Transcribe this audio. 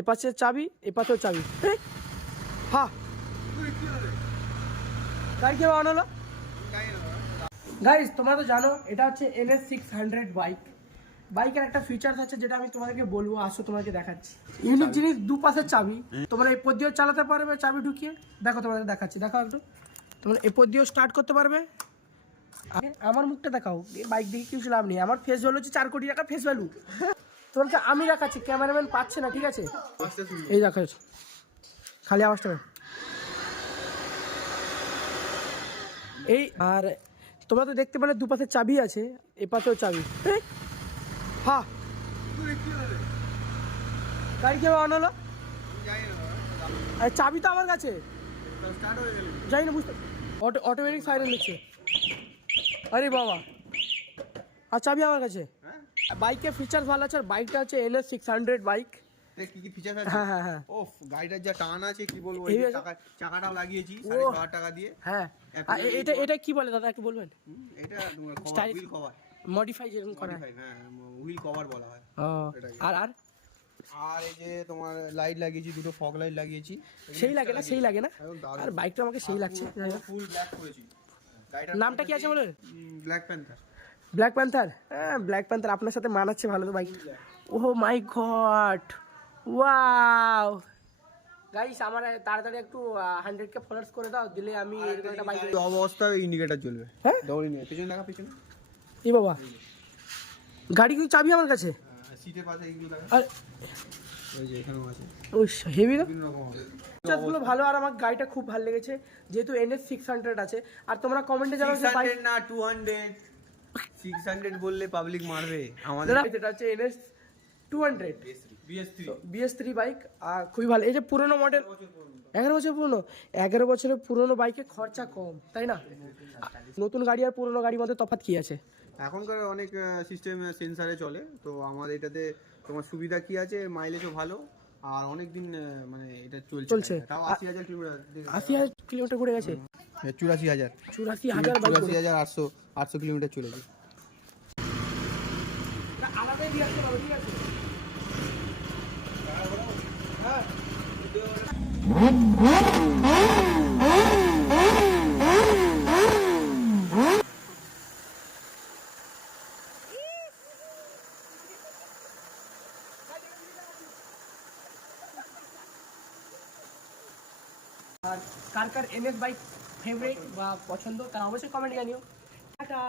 এপাশে চাবি, এপাশেও চাবি। হ্যাঁ, গাড়ি কেউ অন হলো। গাইস তোমরা তো জানো এটা হচ্ছে NS600 বাইক। বাইকের একটা ফিচার্স আছে যেটা আমি তোমাদেরকে বলবো, আসো তোমাকে দেখাচ্ছি। ইউনিক জিনিস, দুপাশের চাবি, তোমরা এই পথ দিয়েও চালাতে পারবে চাবি ঢুকিয়ে। দেখো তোমাদের দেখাচ্ছি, দেখাও একটু। তোমরা এই পথ দিয়েও স্টার্ট করতে পারবে। আমার মুখটা দেখাও, বাইক দেখে কিছু লাভ নেই। আমার ফেস ভ্যালু হচ্ছে 4 কোটি টাকা ফেস ভ্যালু। তোমাকে আমি দেখাচ্ছি, ক্যামেরাম্যান পাচ্ছে না, ঠিক আছে? এই দেখো খালি আওয়াজটা। এই আর তোমরা তো দেখতে পেলে দুপাশে চাবি আছে, এপাশেও চাবি। হ্যাঁ, গাড়ি কেউ অন হলো। চাবি তো আমার কাছে, যাই না বুঝতে। অটোমেটিক সাইরেন দিচ্ছে। আরে বাবা, আর চাবি আমার কাছে। বাইকের ফিচার ভালো আছে, আর বাইকটা হচ্ছে NS600 বাইক। কি কি ফিচার আছে? হ্যাঁ হ্যাঁ হ্যাঁ। ওফ, গাড়িটার যা টান আছে কি বলবো। এই এই আছে। চাকাটাও লাগিয়েছি 7,500 টাকা দিয়ে। হ্যাঁ, এটা এটা কি বলে দাদা, একটু বলবেন? এটা তোমার Stylish- হুইল কভার। মডিফাই যেরকম করা হয়। হ্যাঁ, হুইল কভার বলা হয়। ও, এটাকে। আর আর আর এই যে তোমার লাইট লাগিয়েছি, দুটো ফগ লাইট লাগিয়েছি। সেই লাগে না, সেই লাগে না। একদম দারুণ। আর বাইকটা আমাকে সেই লাগছে। ফুল ব্ল্যাক করেছি। গাড়িটার নামটা কি আছে বলেন? Black panther. Black panther. হ্যাঁ, ব্ল্যাক প্যান্থার আপনার সাথে মানাচ্ছে ভালো তো বাইক। ওহ মাই গড, ওয়াও। গাইস আমার তাড়াতাড়ি একটু 100K ফলোয়ার্স করে দাও, দিলে আমি এরকম একটা বাইক। অবস্থায় ইন্ডিকেটর জ্বলবে। হ্যাঁ, ডবল ইন্ডিকেটর। পিছনে দেখা, পিছনে। এই বাবা, গাড়ি কি চাবি আমার কাছে? সিটের পাশে এইগুলো দেখা। আর ওই যে এখানেও আছে। ওই হেভি না বিভিন্ন রকম হবে। ফিচারগুলো ভালো, আর আমার গাড়িটা খুব ভালো লেগেছে যেহেতু NS600 আছে। আর তোমরা কমেন্টে জানাও যে বাইক 600 না 200। 600 বললে পাবলিক মারবে আমাদের। এটা হচ্ছে NS200 BS3 BS3 বাইক। আর খুবই ভালো। এই যে পুরোনো মডেল, 11 বছর পুরনো, 11 বছরের পুরনো বাইকে খরচা কম, তাই না? নতুন গাড়ি আর পুরোনো গাড়ির মধ্যে তফাৎ কি আছে? এখনকার অনেক সিস্টেম সেন্সারে চলে, তো আমাদের এটাতে তোমার সুবিধা কি আছে, মাইলেজও ভালো, আর অনেক দিন মানে এটা চলছে। চলছে। তাও 80,000 কিলোমিটার। 80,000 কিলোমিটার ঘুরে গেছে। 84,000 84,000 বাইক। 84,800 কিলোমিটার চলেছে। আলাদাই দিয়ে আসতে পারো, ঠিক আছে? হ্যাঁ, আর কার কার NS বাইক ফেভারিট বা পছন্দ তারা অবশ্যই কমেন্টে জানিও। টাটা।